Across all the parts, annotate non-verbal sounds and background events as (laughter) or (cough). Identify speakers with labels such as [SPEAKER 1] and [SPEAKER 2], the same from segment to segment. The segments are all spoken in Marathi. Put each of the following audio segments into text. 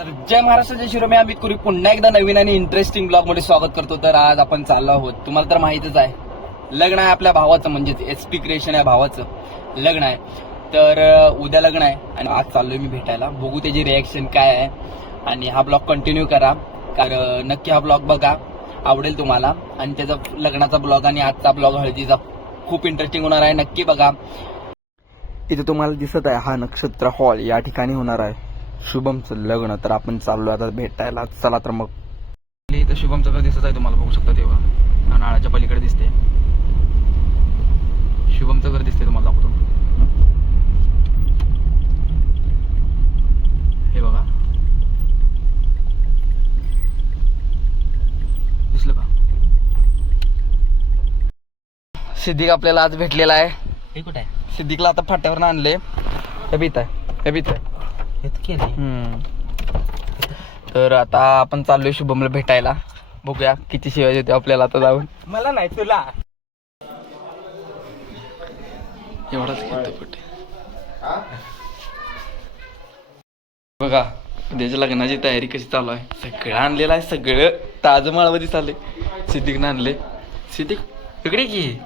[SPEAKER 1] तर जय महाराष्ट्र जय शिरोमी अमित कुरी पुन्हा एकदा नवीन आणि इंटरेस्टिंग ब्लॉगमध्ये स्वागत करतो. तर आज आपण चाललो आहोत. तुम्हाला तर माहितच आहे. लग्न आहे आपल्या भावाचं म्हणजेच एस पी क्रिएशन आहे भावाचं. लग्न आहे. तर उद्या लग्न आहे. आणि आज चाललोय मी भेटायला. बघू त्याची रिॲक्शन काय आहे. आणि हा ब्लॉग कंटिन्यू करा. कारण नक्की हा ब्लॉग बघा. आवडेल तुम्हाला. आणि त्याचा लग्नाचा ब्लॉग आणि आजचा ब्लॉग हळदीचा खूप इंटरेस्टिंग होणार आहे. नक्की बघा. इथे तुम्हाला दिसत आहे हा नक्षत्र हॉल या ठिकाणी होणार आहे. शुभमचं लग्न तर आपण चाललो आता भेटायला. चला तर मग. इथं शुभमचं घर दिसत आहे तुम्हाला बघू शकता तेव्हा. हा नाळाच्या पलीकडे दिसते. शुभमचं घर दिसते तुम्हाला दाखवतो. हे बघा. दिसलं का? सिद्धिक आपल्याला आज भेटलेला आहे.
[SPEAKER 2] हे कुठे आहे?
[SPEAKER 1] सिद्धिकला आता फाट्यावर आणले हे बीत आहे. हे बीत आहे. तर आता आपण चाललोय शुभमला भेटायला. बघूया किती शिवाय देते आपल्याला आता जाऊन.
[SPEAKER 2] मला नाही तुला.
[SPEAKER 1] एवढाच घेतो कुठे बघा उद्याच्या लग्नाची तयारी कशी चालू आहे? सगळं आणलेलं आहे सगळं ताज माळवधी चालले सिद्धिकनं आणले सिद्धिक इकडे की.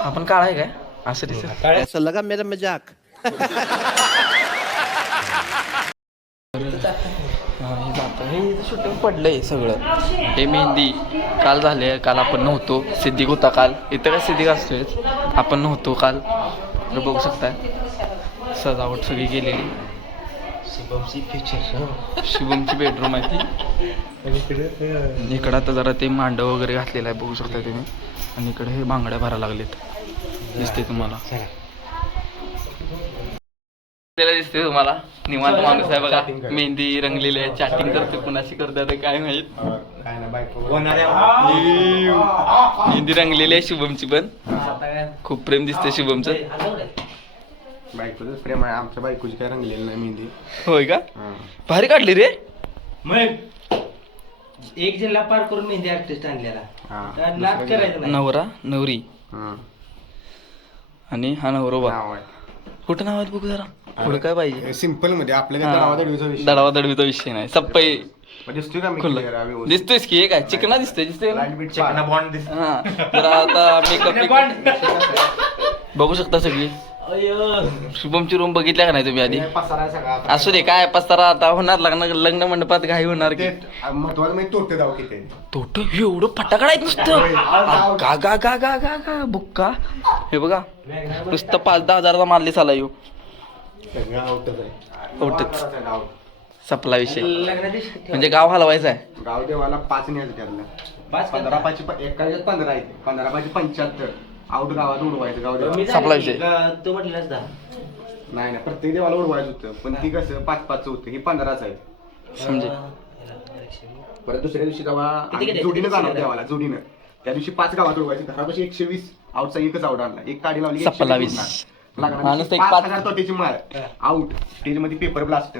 [SPEAKER 1] आपण काळ आहे काय? असं दिसत
[SPEAKER 3] ऐसा लगा मेरा मजाक.
[SPEAKER 1] हा, शूटिंग पडलंय सगळं हे मेहंदी काल झाले काल आपण नव्हतो. सिद्धिक होता काल. इथं काय सिद्धिक असतोय? आपण नव्हतो काल. तर बघू शकताय. सजावट सगळी केलेली.
[SPEAKER 2] शुभमची
[SPEAKER 1] शुभमची बेडरूम आहे ती. इकडं आता जरा ते मांडव वगैरे घातलेलं आहे बघू शकता तुम्ही. आणि इकडे हे बांगड्या भरायला लागलेत. दिसते तुम्हाला. आपल्याला दिसते तुम्हाला. निवांत माणूस आहे बघा. मेहंदी रंगलेली आहे. चॅटिंग करते कुणाशी करते ते काय माहीत. मेहंदी रंगलेली आहे शुभमची पण. खूप प्रेम दिसते शुभमचं.
[SPEAKER 3] बायकोचं प्रेम आहे आमच्या बायकोची काय रंगलेली नाही मेहंदी
[SPEAKER 1] होय का? भारी काढली रे.
[SPEAKER 2] मग एक जिल्हा पार करून मेहंदी आर्टिस्ट आणलेला. नाच करायचं नाही.
[SPEAKER 1] नवरा नवरी. आणि हा नवरोबा कुठं नाव आहेत बघू जरा. पुढे काय पाहिजे?
[SPEAKER 3] सिंपलमध्ये आपल्या त्या विषय.
[SPEAKER 1] दडवा दडवीचा विषय नाही. सप्पई.
[SPEAKER 3] दिसतोय का मी
[SPEAKER 1] खुल्लं
[SPEAKER 3] clear आहे व्यवस्थित?
[SPEAKER 1] दिसतोयस की? हे काय? चिकना दिसतोय दिसतोय? ना?
[SPEAKER 3] Light चिकना.
[SPEAKER 1] हा. जरा आता मेकअप बघू शकता सगळी. शुभमची रूम बघितल्या का नाही तुम्ही आधी?
[SPEAKER 3] हे पसारा आहे सगळा.
[SPEAKER 1] असू दे काय पस्तारा आता होणार? लग्न लग्न मंडपात घाई होणार की?
[SPEAKER 3] ते महत्वाचं म्हणजे तोटे दाव किती. आहे.
[SPEAKER 1] तोट? एवढं फटाकडा आहेत नुसतं. गा गा गा गा गा गा बुक्का. हे बघा नुसतं पाच दहा हजाराचा मारली चाला येऊ.
[SPEAKER 3] सगळं आहे.
[SPEAKER 1] सपला विषय. म्हणजे गाव हलवायचा आहे.
[SPEAKER 3] गाव देवाला पाच न्यायचं
[SPEAKER 2] पाच का?
[SPEAKER 3] पंधरा. पाचशे एका पंधरा आहेत. पंधरा पाचशे पंच्याहत्तर. आउट गावात उडवायचं गाव
[SPEAKER 1] संपला विषय.
[SPEAKER 2] तू म्हटलंस दहा
[SPEAKER 3] नाही नाही. प्रत्येक देवाला उडवायचं होतं. पण ती कसं पाच पाच होतं. ही पंधराच आहे
[SPEAKER 1] समजे.
[SPEAKER 3] परत दुसऱ्या दिवशी तेव्हा? जोडीनं जाणार? देवाला जोडीनं. त्या दिवशी पाच गावात उडवायचे. घरापाशी एकशे वीस. आउटचा एकच आउट आणला. एक काडी लावली एकशे वीस. लागणार.
[SPEAKER 1] हा, नुसतं एक
[SPEAKER 3] पाच
[SPEAKER 1] पाच-
[SPEAKER 3] हजार तोट्याची माळ आउट स्टेजमध्ये पेपर ब्लास्ट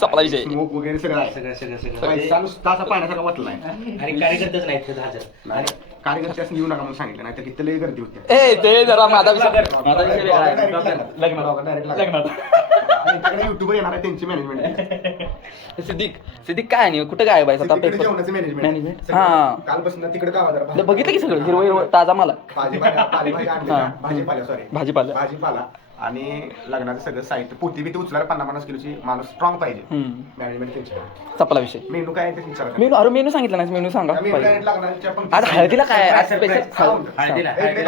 [SPEAKER 1] सपला विषय
[SPEAKER 3] स्मोक वगैरे सगळं आहे.
[SPEAKER 2] सगळं सगळं सगळं.
[SPEAKER 3] पैसा नुसता असा पाण्यासारखा वाटलाय
[SPEAKER 2] आणि कार्यकर्तेच नाहीत हजार?
[SPEAKER 3] कार्यकर्त्यास येऊ नका म्हणून सांगितलं नाही तर तिथं लई गर्दी होती
[SPEAKER 1] ए ते जरा माझा विषय माझा विषय वेगळा आहे.
[SPEAKER 3] युट्यूबर येणार आहे त्यांची मॅनेजमेंट
[SPEAKER 1] सिद्धिक सिद्धिक काय नाही कुठं काय बाय आता पेपर
[SPEAKER 3] जेवणाचं
[SPEAKER 1] Management?
[SPEAKER 3] मॅनेजमेंट
[SPEAKER 1] हा.
[SPEAKER 3] कालपासून तिकडे
[SPEAKER 1] बघितलं की सगळं हिरवं हिरवं ताजा मला
[SPEAKER 3] भाजीपाला पालेभाजी आणली
[SPEAKER 1] हा.
[SPEAKER 3] का? भाजीपाला सॉरी
[SPEAKER 1] भाजीपाला.
[SPEAKER 3] भाजीपाला आणि लग्नाचं सगळं साहित्य पोती बिती उचलायला पन्नास पन्नास किलोची माणूस स्ट्रॉंग पाहिजे. मॅनेजमेंट त्यांच्याकडे.
[SPEAKER 1] सपला विषय.
[SPEAKER 3] मेनू काय आहे ते विचारा.
[SPEAKER 1] मेनू अरे मेनू सांगितलं नाही मेनू सांगा.
[SPEAKER 3] मेनू
[SPEAKER 1] पाहिजे.
[SPEAKER 3] काय लग्नाच्या पंक्ती
[SPEAKER 1] आज हळदीला काय आहे? आज.
[SPEAKER 2] हळदीला.
[SPEAKER 3] एक.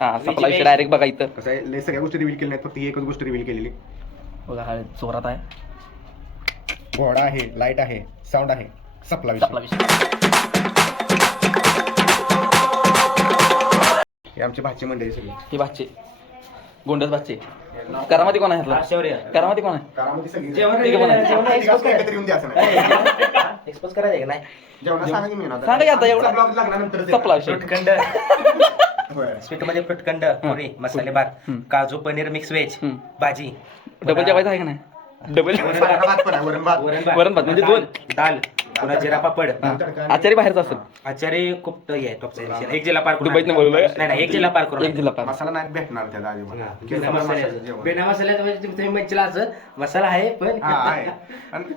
[SPEAKER 1] हा सपला विषय डायरेक्ट बघा इथं.
[SPEAKER 3] कसं आहे? लय सगळ्या गोष्टी रिव्हील केल्या नाहीत फक्त ही एकच गोष्ट रिव्हील केलेली.
[SPEAKER 1] बघा हळद जोरात आहे.
[SPEAKER 3] घोडा आहे लाइट आहे साऊंड आहे. सपला
[SPEAKER 1] सपला
[SPEAKER 3] विषय
[SPEAKER 1] विषय.
[SPEAKER 3] हे आमची भाची मंडळी सगळी.
[SPEAKER 1] ही बाचे गोंडस बाचे करामध्ये कोण आहे?
[SPEAKER 2] शौर्य.
[SPEAKER 1] करामध्ये कोण आहे?
[SPEAKER 2] एक्सपोज करायचं. (laughs) का? नाही.
[SPEAKER 3] जेवणा सांगा की मी ना
[SPEAKER 1] सांगा की आता एवढा. सपला विषय.
[SPEAKER 2] स्वीटमध्ये फ्रुटखंड (laughs) पुरी मसाले भात. काजू पनीर मिक्स व्हेज. भाजी.
[SPEAKER 1] डबल जेवायचं आहे का नाही? डबल
[SPEAKER 3] वरण भात
[SPEAKER 1] म्हणजे दोन.
[SPEAKER 2] दाल. पुन्हा जिरा पापड.
[SPEAKER 1] आचारी बाहेरचा असेल
[SPEAKER 2] आचार्य खूप हे आहे टॉपचा विषय. एक जिल्हा पार करून
[SPEAKER 1] दुबईतनं बोलवलंय?
[SPEAKER 2] नाही नाही एक जिल्हा पार करून
[SPEAKER 1] एक जिल्हा पास
[SPEAKER 3] मसाला नाही भेटणार त्या दादी
[SPEAKER 2] हा, बिना मसाल्याचं. बिना मसाल्याचं म्हणजे तुम्ही असं मसाला आहे पण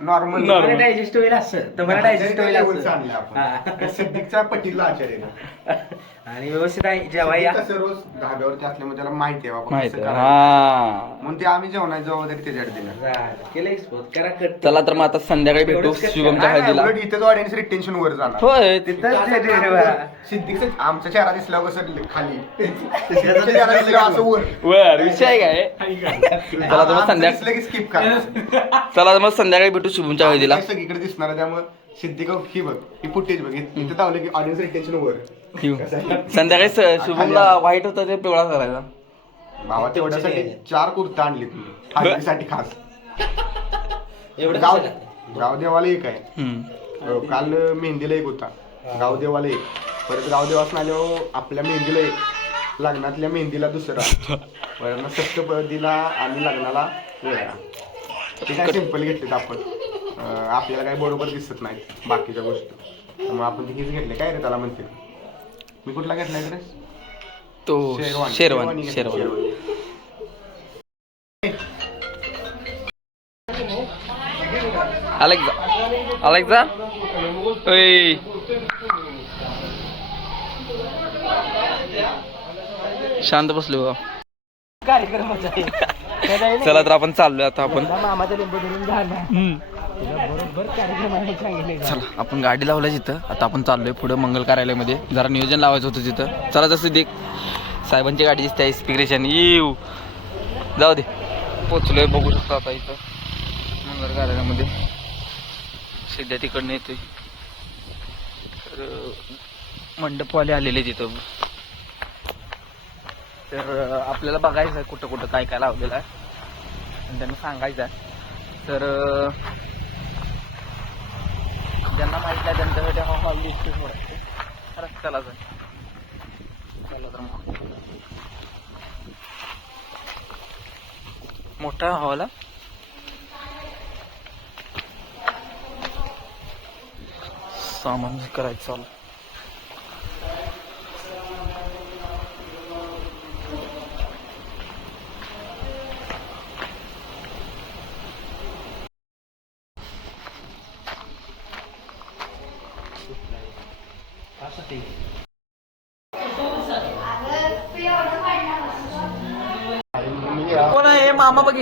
[SPEAKER 3] नॉर्मल
[SPEAKER 1] Normal.
[SPEAKER 2] तुम्हाला डायजेस्ट होईल असं. तुम्हाला डायजेस्ट होईल असं. हा.
[SPEAKER 3] आपण सिद्धिकचा पटीला आचार्य. (laughs)
[SPEAKER 2] आणि व्यवस्थित आहे जेव्हा या
[SPEAKER 3] कसं रोज धाब्यावरती असल्यामुळे त्याला माहिती आहे बाबा
[SPEAKER 1] माहिती
[SPEAKER 3] कसं
[SPEAKER 1] आहे.
[SPEAKER 3] करायचं.
[SPEAKER 1] हा
[SPEAKER 3] म्हणून ते आम्ही जेवणाची जबाबदारी त्याच्याकडे दिलं
[SPEAKER 2] झालं. केलं. करा cut.
[SPEAKER 1] चला तर मग आता संध्याकाळी भेटू
[SPEAKER 2] एवढंच कसं?
[SPEAKER 1] शुभमच्या
[SPEAKER 3] नाही,
[SPEAKER 1] हळदीला
[SPEAKER 3] उलट ऑडियन्स रिटेन्शन वर जाणार
[SPEAKER 1] होय
[SPEAKER 2] तिथं
[SPEAKER 3] सिद्धिकचं आमचा चेहरा दिसल्यावर कसं खाली सिद्धिकचा चेहरा दिसल्यावर असं वर
[SPEAKER 1] वर विषय काय चला तर मग संध्याकाळी
[SPEAKER 3] लगेच स्किप करा
[SPEAKER 1] चला तर मग संध्याकाळी भेटू शुभमच्या हळदीला
[SPEAKER 3] सगळीकडे दिसणार आहे, त्यामुळे सिद्धिक ही बघ ही फुटेज बघ इथं धावलं की ऑडियन्स रिटेन्शन वर
[SPEAKER 1] संध्याकाळी स- शुभमला व्हाईट होता ते पिवळा करायचा.
[SPEAKER 3] भावा तेवढ्यासाठी चार कुर्ता आणली तुम्ही. हळदीसाठी खास.
[SPEAKER 2] एवढं
[SPEAKER 3] गाव
[SPEAKER 2] लागतं?
[SPEAKER 3] गावदेवाला एक आहे.
[SPEAKER 1] हम्म.
[SPEAKER 3] अं, काल मेहंदीला एक होता. गावदेवाला एक. परत गावदेवास आल्यावर आपल्या मेहंदीला एक. लग्नातल्या मेहंदीला दुसरा. परत सप्तपदीला आणि लग्नाला वेगळा. ते काय सिंपल घेतलेत आपण. अं, आपल्याला काही बरोबर दिसत नाही बाकीच्या गोष्टी. त्यामुळे आपण ते हेच घेतले. काय रे त्याला म्हणते? मी कुठला घेतलाय ड्रेस
[SPEAKER 1] तो
[SPEAKER 3] शेरवानी.
[SPEAKER 1] शेरवानी
[SPEAKER 3] घेतली,
[SPEAKER 1] शेरवानी. अलेक्झा अलेक्झा ओय. शांत बसलो बा? (laughs) चला तर आपण चाललोय आता आपण.
[SPEAKER 2] मामाचा लिंबू धरून झाला
[SPEAKER 1] चला आपण गाडी लावल्या तिथं आता आपण चाललोय पुढे मंगल कार्यालयामध्ये. जरा नियोजन लावायचं होतं तिथं. चला जसं देख. साहेबांची गाडी दिसते स्पिक्रेशन येऊ. जाऊ दे. पोचलोय बघू शकतो आता इथं. मंगल कार्यालयामध्ये. सध्या तिकडनं येतोय. तर मंडपवाले आलेले तिथं. तर आपल्याला बघायचं आहे कुठं कुठं काय काय लावलेलं आहे. आणि त्यांना सांगायचं आहे तर ज्यांना माहीत नाही त्यांच्यासाठी हा हॉल दिसतो रस्त्याला जाय चला तर. मग. मोठा हॉल सामान करायचं चालू.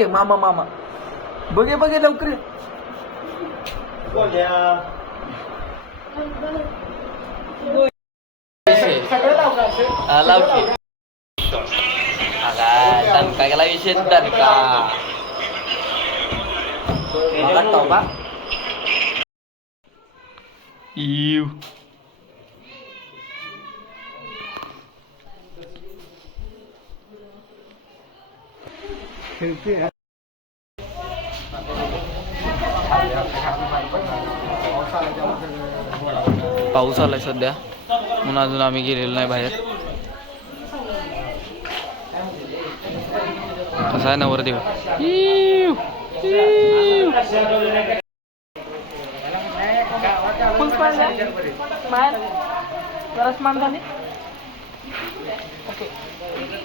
[SPEAKER 1] बघे मामा मामा. बघे बघे लवकर. आला की दणका गेला विषय दणका.
[SPEAKER 2] मला टोपा.
[SPEAKER 1] इव. शेवटी पाऊस आलाय सध्या. म्हणून अजून आम्ही गेलेलो नाही बाहेर. कसं आहे नवरदेव बाहेर. झाली. ओके.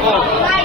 [SPEAKER 1] ko.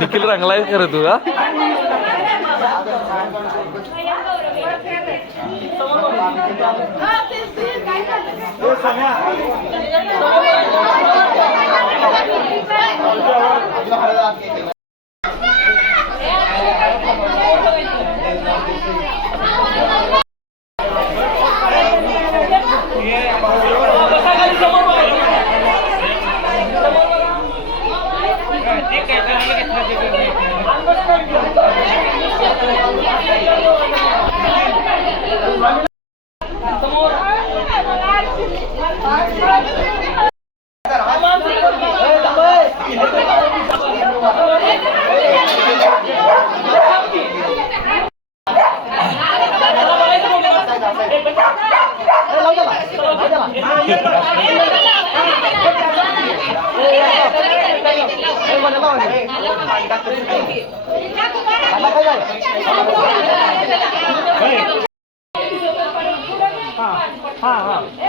[SPEAKER 1] निखिल रंगलाय खरं तू हा?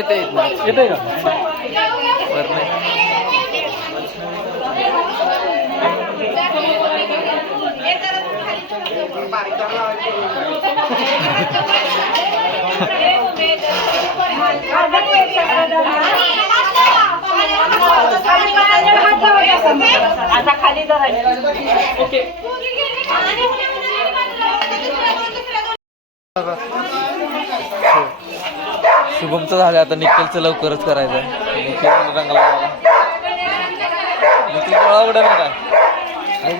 [SPEAKER 1] येते येते का?
[SPEAKER 4] आता खाली जरा ओके.
[SPEAKER 1] शुभमचं झालं आता निखिलचं लवकरच करायचं निखिल रंगला निखिल गोळा उडा ना काय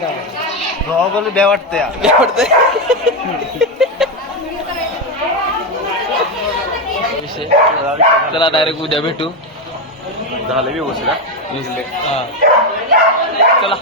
[SPEAKER 5] द्या वाटतंय द्या
[SPEAKER 1] वाटतंय. विषय चला डायरेक्ट उद्या भेटू.
[SPEAKER 5] झालं व्यवस्थित
[SPEAKER 1] हां. चला.